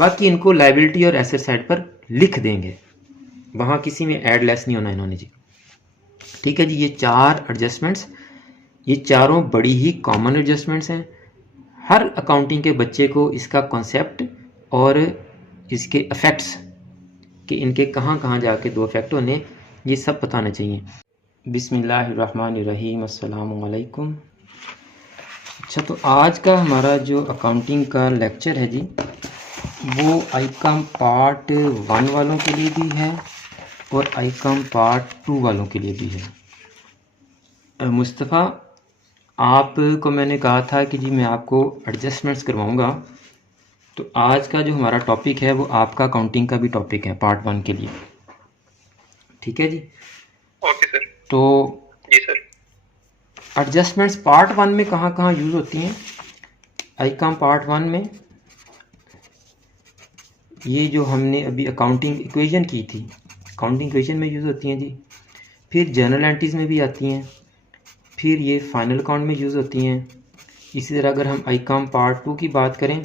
बाकी इनको लाइबिलिटी और एसेट साइड पर लिख देंगे, वहाँ किसी में ऐड लेस नहीं होना इन्होंने जी। ठीक है जी, ये 4 एडजस्टमेंट्स, ये चारों बड़ी ही कॉमन एडजस्टमेंट्स हैं। हर अकाउंटिंग के बच्चे को इसका कॉन्सेप्ट और इसके इफ़ेक्ट्स कि इनके कहाँ कहाँ जाके 2 इफ़ेक्ट होने, ये सब बताना चाहिए। बिस्मिल्लाहिर्रहमानिर्रहीम, अस्सलामु अलैकुम। अच्छा, तो आज का हमारा जो अकाउंटिंग का लेक्चर है जी, वो आईकॉम पार्ट 1 वालों के लिए भी है और आईकॉम पार्ट 2 वालों के लिए भी है। मुस्तफ़ा, आपको मैंने कहा था कि जी मैं आपको एडजस्टमेंट्स करवाऊंगा, तो आज का जो हमारा टॉपिक है वो आपका अकाउंटिंग का भी टॉपिक है पार्ट 1 के लिए। ठीक है जी, ओके सर। तो जी सर। एडजस्टमेंट्स पार्ट 1 में कहाँ कहाँ यूज़ होती हैं? आईकॉम पार्ट 1 में ये जो हमने अभी अकाउंटिंग इक्वेशन की थी, अकाउंटिंग इक्वेशन में यूज़ होती हैं जी। फिर जनरल एंट्रीज में भी आती हैं, फिर ये फाइनल अकाउंट में यूज़ होती हैं। इसी तरह अगर हम आईकॉम पार्ट 2 की बात करें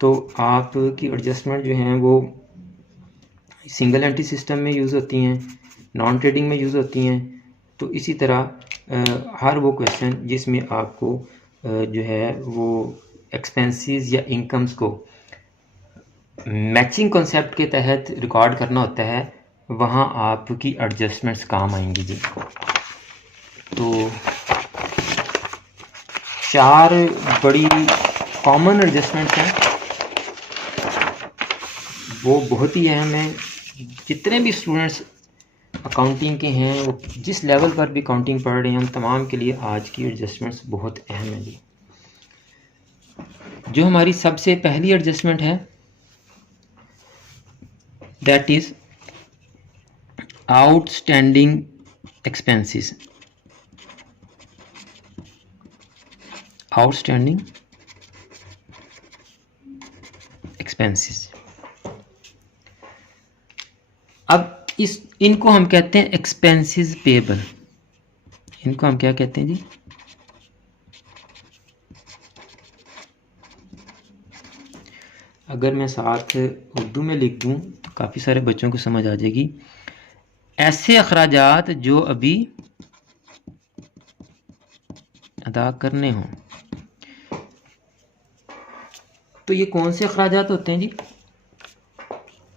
तो आपकी एडजस्टमेंट जो हैं वो सिंगल एंट्री सिस्टम में यूज़ होती हैं, नॉन ट्रेडिंग में यूज़ होती हैं। तो इसी तरह हर वो क्वेश्चन जिसमें आपको जो है वो एक्सपेंसेस या इनकम्स को मैचिंग कॉन्सेप्ट के तहत रिकॉर्ड करना होता है, वहाँ आपकी एडजस्टमेंट्स काम आएंगी जी। तो 4 बड़ी कॉमन एडजस्टमेंट्स हैं, वो बहुत ही अहम हैं। जितने भी स्टूडेंट्स अकाउंटिंग के हैं, वो जिस लेवल पर भी अकाउंटिंग पढ़ रहे हैं, उन तमाम के लिए आज की एडजस्टमेंट्स बहुत अहम हैं जी। जो हमारी सबसे पहली एडजस्टमेंट है, that is outstanding expenses. Outstanding expenses, अब इनको हम कहते हैं एक्सपेंसेस पेएबल। इनको हम क्या कहते हैं जी? अगर मैं साथ उर्दू में लिख दूं तो काफ़ी सारे बच्चों को समझ आ जाएगी। ऐसे अखराजात जो अभी अदा करने हों। तो ये कौन से अखराजात होते हैं जी?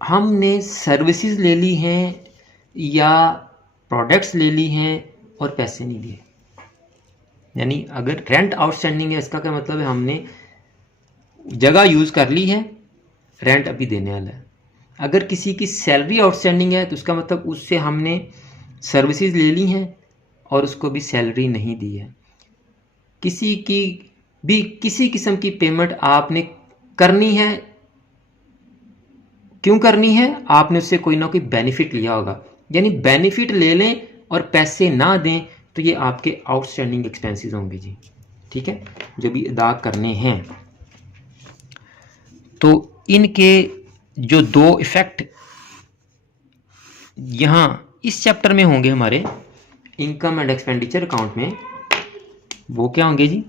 हमने सर्विसेज ले ली हैं या प्रोडक्ट्स ले ली हैं और पैसे नहीं दिए। यानी अगर रेंट आउटस्टैंडिंग है, इसका क्या मतलब है? हमने जगह यूज़ कर ली है, रेंट अभी देने वाला है। अगर किसी की सैलरी आउटस्टैंडिंग है तो उसका मतलब उससे हमने सर्विसेज ले ली हैं और उसको भी सैलरी नहीं दी है। किसी की भी किसी किस्म की पेमेंट आपने करनी है, क्यों करनी है? आपने उससे कोई ना कोई बेनिफिट लिया होगा, यानी बेनिफिट ले लें और पैसे ना दें तो ये आपके आउटस्टैंडिंग एक्सपेंसेस होंगे जी। ठीक है, जो भी अदा करने हैं। तो इनके जो 2 इफ़ेक्ट यहाँ इस चैप्टर में होंगे हमारे इनकम एंड एक्सपेंडिचर अकाउंट में, वो क्या होंगे जी?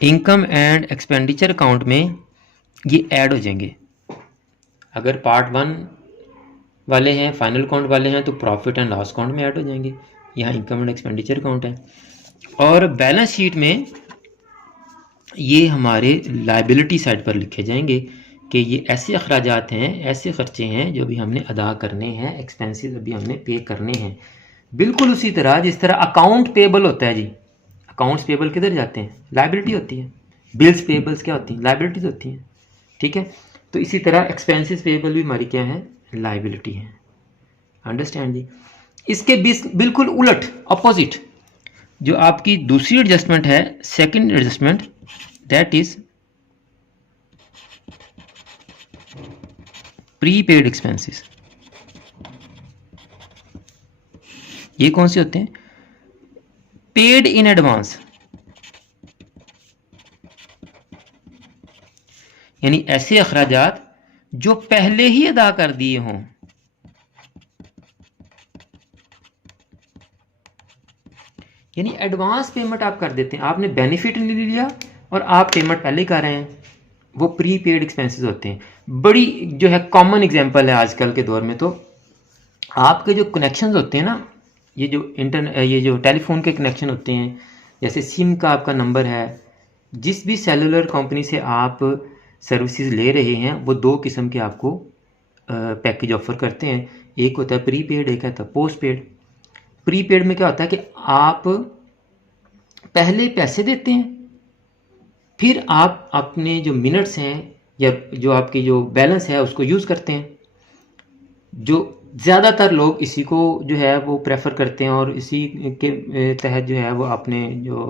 इनकम एंड एक्सपेंडिचर अकाउंट में ये ऐड हो जाएंगे। अगर पार्ट 1 वाले हैं, फाइनल अकाउंट वाले हैं, तो प्रॉफिट एंड लॉस अकाउंट में ऐड हो जाएंगे। यहाँ इनकम एंड एक्सपेंडिचर अकाउंट है। और बैलेंस शीट में ये हमारे लायबिलिटी साइड पर लिखे जाएंगे कि ये ऐसे अखराजात हैं, ऐसे खर्चे हैं जो भी हमने अदा करने हैं, एक्सपेंसेस अभी हमने पे करने हैं। बिल्कुल उसी तरह जिस तरह अकाउंट पेबल होता है जी। अकाउंट्स पेबल किधर जाते हैं? लायबिलिटी होती है। बिल्स पेबल्स क्या होती हैं? लायबिलिटीज होती हैं। ठीक है, तो इसी तरह एक्सपेंसेस पेबल भी हमारी क्या है? लायबिलिटी है। अंडरस्टैंड जी? इसके बिल्कुल उलट, अपोजिट, जो आपकी दूसरी एडजस्टमेंट है, second adjustment, that is prepaid expenses. ये कौन से होते हैं? पेड इन एडवांस, यानी ऐसे अखराजात जो पहले ही अदा कर दिए हों। यानी एडवांस पेमेंट आप कर देते हैं, आपने बेनिफिट नहीं लिया और आप पेमेंट पहले कर रहे हैं। वो प्री पेड एक्सपेंसेस होते हैं। बड़ी जो है कॉमन एग्जांपल है आजकल के दौर में, तो आपके जो कनेक्शंस होते हैं ना, ये जो टेलीफोन के कनेक्शन होते हैं, जैसे सिम का आपका नंबर है, जिस भी सेलुलर कंपनी से आप सर्विसेज ले रहे हैं वो दो किस्म के आपको पैकेज ऑफर करते हैं। एक होता है प्री पेड, एक होता है पोस्ट पेड। प्री पेड में क्या होता है कि आप पहले पैसे देते हैं, फिर आप अपने जो मिनट्स हैं या जो आपकी जो बैलेंस है उसको यूज़ करते हैं। जो ज़्यादातर लोग इसी को जो है वो प्रेफर करते हैं और इसी के तहत जो है वो अपने जो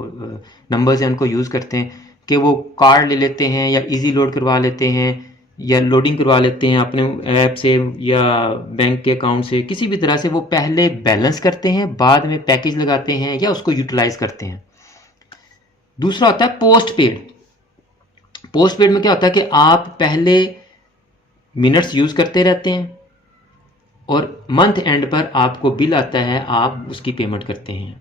नंबर्स हैं उनको यूज़ करते हैं कि वो कार्ड ले लेते हैं या इजी लोड करवा लेते हैं या लोडिंग करवा लेते हैं अपने ऐप से या बैंक के अकाउंट से, किसी भी तरह से वो पहले बैलेंस करते हैं, बाद में पैकेज लगाते हैं या उसको यूटिलाइज करते हैं। दूसरा होता है पोस्ट पेड। पोस्ट पेड में क्या होता है कि आप पहले मिनट्स यूज़ करते रहते हैं और मंथ एंड पर आपको बिल आता है, आप उसकी पेमेंट करते हैं।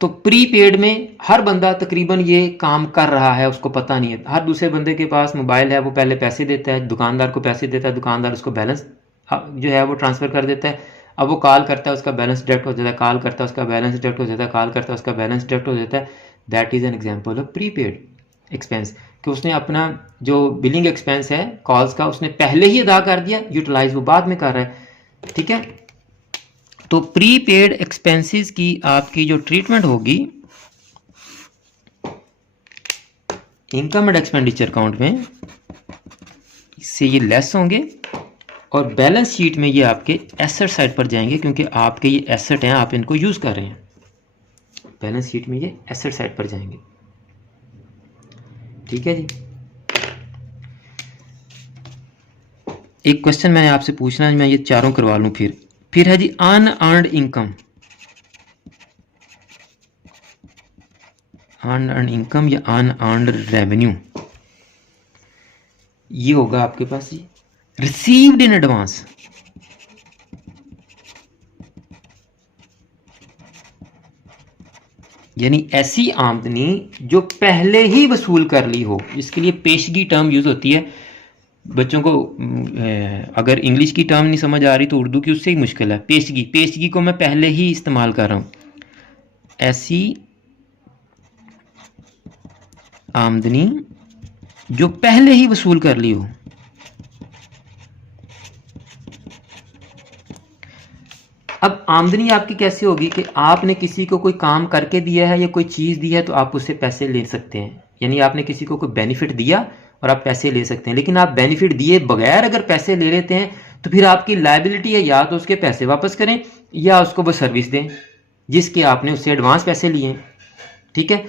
तो प्री पेड में हर बंदा तकरीबन ये काम कर रहा है, उसको पता नहीं है। हर दूसरे बंदे के पास मोबाइल है, वो पहले पैसे देता है, दुकानदार को पैसे देता है, दुकानदार उसको बैलेंस जो है वो ट्रांसफ़र कर देता है। अब वो कॉल करता है, उसका बैलेंस डिडक्ट हो जाता है, कॉल करता है, उसका बैलेंस डिडक्ट हो जाता है, कॉल करता है, उसका बैलेंस डिडक्ट हो जाता है। That is an example of pre paid expense, कि उसने अपना जो बिलिंग एक्सपेंस है कॉल्स का उसने पहले ही अदा कर दिया, यूटिलाइज वो बाद में कर रहा है। ठीक है, तो प्री पेड एक्सपेंसेस की आपकी जो ट्रीटमेंट होगी इनकम एंड एक्सपेंडिचर अकाउंट में, इससे ये लेस होंगे और बैलेंस शीट में ये आपके एसेट साइड पर जाएंगे, क्योंकि आपके ये एसेट हैं, आप इनको यूज़ कर रहे हैं। बैलेंस शीट में ये एसेट साइड पर जाएंगे। ठीक है जी। एक क्वेश्चन मैंने आपसे पूछना है, मैं ये चारों करवा लूँ फिर है जी अनअर्न्ड इनकम। अनअर्न्ड इनकम या अनअर्न्ड रेवेन्यू, ये होगा आपके पास जी रिसीव्ड इन एडवांस। यानी ऐसी आमदनी जो पहले ही वसूल कर ली हो। इसके लिए पेशगी टर्म यूज होती है। बच्चों को अगर इंग्लिश की टर्म नहीं समझ आ रही तो उर्दू की उससे ही मुश्किल है। पेशगी को मैं पहले ही इस्तेमाल कर रहा हूँ। ऐसी आमदनी जो पहले ही वसूल कर ली हो। अब आमदनी आपकी कैसे होगी कि आपने किसी को कोई काम करके दिया है या कोई चीज़ दी है तो आप उससे पैसे ले सकते हैं। यानी आपने किसी को कोई बेनिफिट दिया और आप पैसे ले सकते हैं। लेकिन आप बेनिफिट दिए बगैर अगर पैसे ले लेते हैं तो फिर आपकी लायबिलिटी है, या तो उसके पैसे वापस करें या उसको वो सर्विस दें जिसके आपने उससे एडवांस पैसे लिए हैं। ठीक है,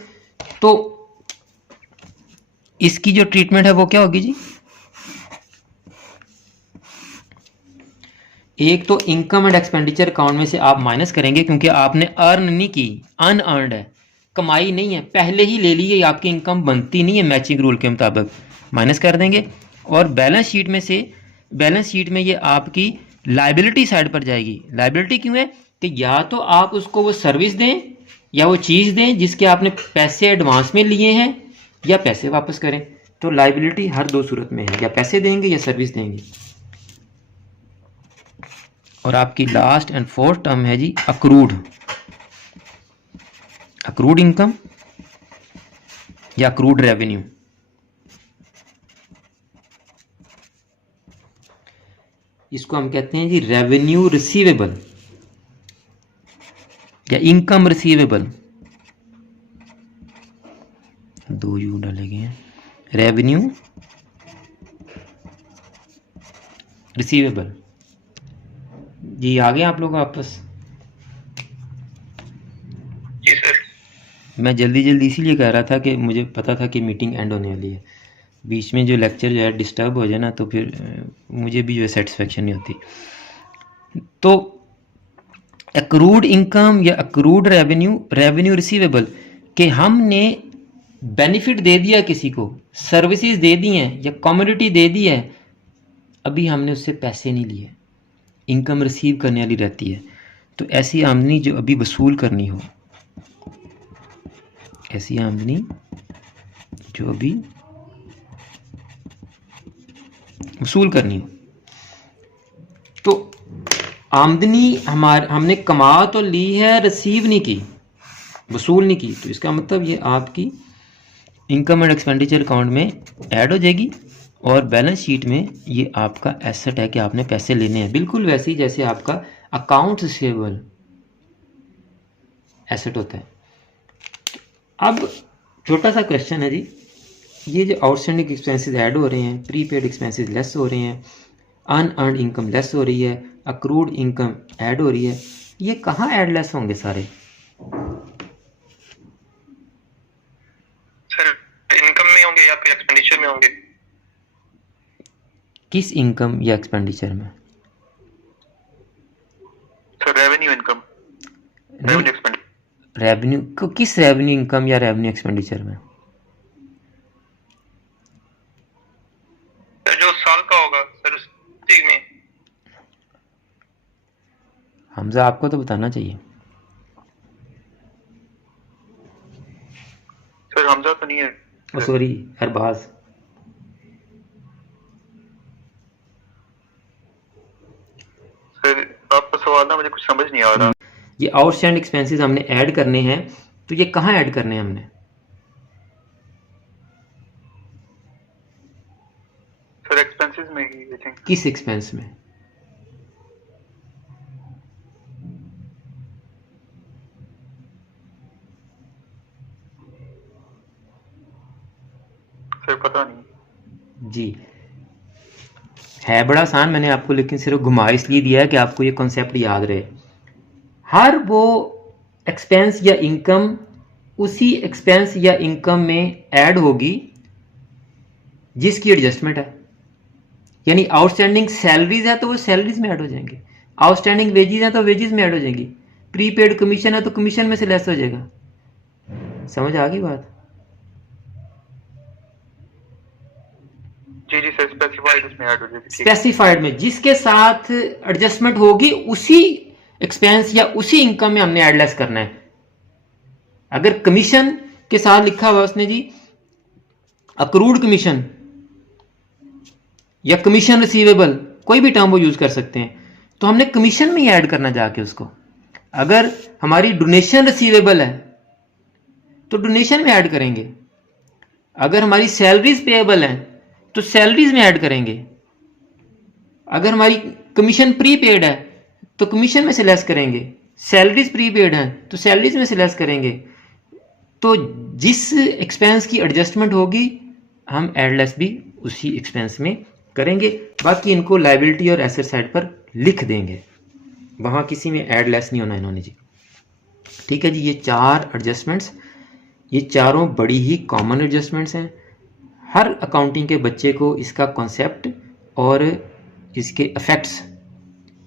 तो इसकी जो ट्रीटमेंट है वो क्या होगी जी? एक तो इनकम एंड एक्सपेंडिचर अकाउंट में से आप माइनस करेंगे, क्योंकि आपने अर्न नहीं की, अनअर्न्ड है, कमाई नहीं है, पहले ही ले ली है, आपकी इनकम बनती नहीं है मैचिंग रूल के मुताबिक, माइनस कर देंगे। और बैलेंस शीट में से, बैलेंस शीट में ये आपकी लायबिलिटी साइड पर जाएगी। लायबिलिटी क्यों है कि या तो आप उसको वो सर्विस दें या वो चीज़ दें जिसके आपने पैसे एडवांस में लिए हैं, या पैसे वापस करें। तो लायबिलिटी हर दो सूरत में है, या पैसे देंगे या सर्विस देंगे। और आपकी लास्ट एंड फोर्थ टर्म है जी अक्रूड। अक्रूड इनकम या अक्रूड रेवेन्यू। इसको हम कहते हैं जी रेवेन्यू रिसीवेबल या इनकम रिसीवेबल। दो यू डाले गए हैं। रेवेन्यू रिसीवेबल जी। आ गए आप लोग वापस? जी सर। मैं जल्दी इसीलिए कह रहा था कि मुझे पता था कि मीटिंग एंड होने वाली है। बीच में जो लेक्चर जो है डिस्टर्ब हो जाए ना तो फिर मुझे भी जो है सेटिस्फेक्शन नहीं होती। तो अक्रूड इनकम या अक्रूड रेवेन्यू रिसीवेबल कि हमने बेनिफिट दे दिया किसी को, सर्विसेज दे दी हैं या कमोडिटी दे दी है, अभी हमने उससे पैसे नहीं लिए, इनकम रिसीव करने वाली रहती है। तो ऐसी आमदनी जो अभी वसूल करनी हो, ऐसी आमदनी जो अभी वसूल करनी हो। तो आमदनी हमने कमा तो ली है, रिसीव नहीं की, वसूल नहीं की, तो इसका मतलब ये आपकी इनकम एंड एक्सपेंडिचर अकाउंट में ऐड हो जाएगी और बैलेंस शीट में ये आपका एसेट है कि आपने पैसे लेने हैं, बिल्कुल वैसे ही जैसे आपका अकाउंट रिसीवेबल एसेट होता है। अब छोटा सा क्वेश्चन है जी, ये जो आउटस्टैंडिंग एक्सपेंसेस ऐड हो रहे हैं, प्रीपेड एक्सपेंसेस लेस हो रहे हैं, अनअर्न्ड इनकम लेस हो रही है, अक्रूड इनकम ऐड हो रही है, ये कहाँ ऐड लेस होंगे सारे? सर इनकम में होंगे या फिर एक्सपेंडिचर में होंगे? किस इनकम या एक्सपेंडिचर में? Sir revenue income, revenue expenditure. Revenue को किस रेवेन्यू इनकम या रेवेन्यू एक्सपेंडिचर में? सर जो साल का होगा सर उसी में। हमजा आपको तो बताना चाहिए। सर हमजा तो नहीं है। सॉरी अरबाज। सर आपका सवाल ना मुझे कुछ समझ नहीं आ रहा। ये आउटस्टैंडिंग एक्सपेंसेस हमने ऐड करने हैं, तो ये कहाँ ऐड करने हैं हमने? सर एक्सपेंसेस में ही आई थिंक। किस एक्सपेंस में? सर पता नहीं जी, है बड़ा आसान, मैंने आपको लेकिन सिर्फ घुमा इसलिए दिया है कि आपको ये कॉन्सेप्ट याद रहे। हर वो एक्सपेंस या इनकम उसी एक्सपेंस या इनकम में ऐड होगी जिसकी एडजस्टमेंट है। यानी आउटस्टैंडिंग सैलरीज है तो वो सैलरीज में ऐड हो जाएंगे, आउटस्टैंडिंग वेजेस है तो वेजेस में ऐड हो जाएंगी, प्रीपेड कमीशन है तो कमीशन में से लेस हो जाएगा। समझ आ गई बात? जी जी सर, स्पेसिफाइड उसमें ऐड हो जाएगी। स्पेसिफाइड में जिसके साथ एडजस्टमेंट होगी उसी एक्सपेंस या उसी इनकम में हमने ऐड लेस करना है। अगर कमीशन के साथ लिखा हुआ उसने जी अक्रूड कमीशन या कमीशन रिसीवेबल, कोई भी टर्म वो यूज कर सकते हैं, तो हमने कमीशन में ही ऐड करना जाके उसको। अगर हमारी डोनेशन रिसीवेबल है तो डोनेशन में ऐड करेंगे, अगर हमारी सैलरीज पेएबल है तो सैलरीज में ऐड करेंगे, अगर हमारी कमीशन प्रीपेड है तो कमीशन में से लेस करेंगे, सैलरीज प्रीपेड है तो सैलरीज में से लेस करेंगे। तो जिस एक्सपेंस की एडजस्टमेंट होगी हम ऐड लेस भी उसी एक्सपेंस में करेंगे। बाकी इनको लायबिलिटी और एसेट साइड पर लिख देंगे, वहां किसी में ऐड लेस नहीं होना इन्होंने जी। ठीक है जी, ये चार एडजस्टमेंट्स, ये चारों बड़ी ही कॉमन एडजस्टमेंट्स हैं। हर अकाउंटिंग के बच्चे को इसका कॉन्सेप्ट और इसके इफेक्ट्स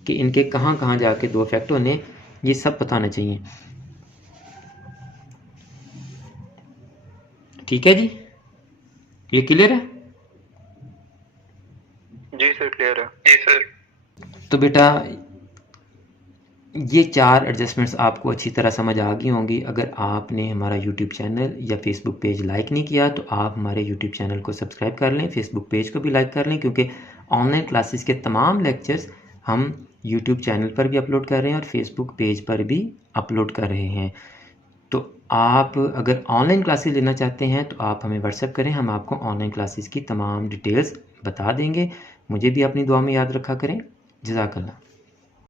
कि इनके कहाँ कहाँ जाके दो इफेक्ट होने, ये सब बताना चाहिए। ठीक है जी, ये क्लियर है? जी सर क्लियर है। जी सर। तो बेटा ये चार एडजस्टमेंट्स आपको अच्छी तरह समझ आ गई होंगी। अगर आपने हमारा यूट्यूब चैनल या फेसबुक पेज लाइक नहीं किया तो आप हमारे यूट्यूब चैनल को सब्सक्राइब कर लें, फेसबुक पेज को भी लाइक कर लें, क्योंकि ऑनलाइन क्लासेस के तमाम लेक्चर्स हम यूट्यूब चैनल पर भी अपलोड कर रहे हैं और फेसबुक पेज पर भी अपलोड कर रहे हैं। तो आप अगर ऑनलाइन क्लासेस लेना चाहते हैं तो आप हमें व्हाट्सएप करें, हम आपको ऑनलाइन क्लासेस की तमाम डिटेल्स बता देंगे। मुझे भी अपनी दुआ में याद रखा करें। जज़ाकल्लाह।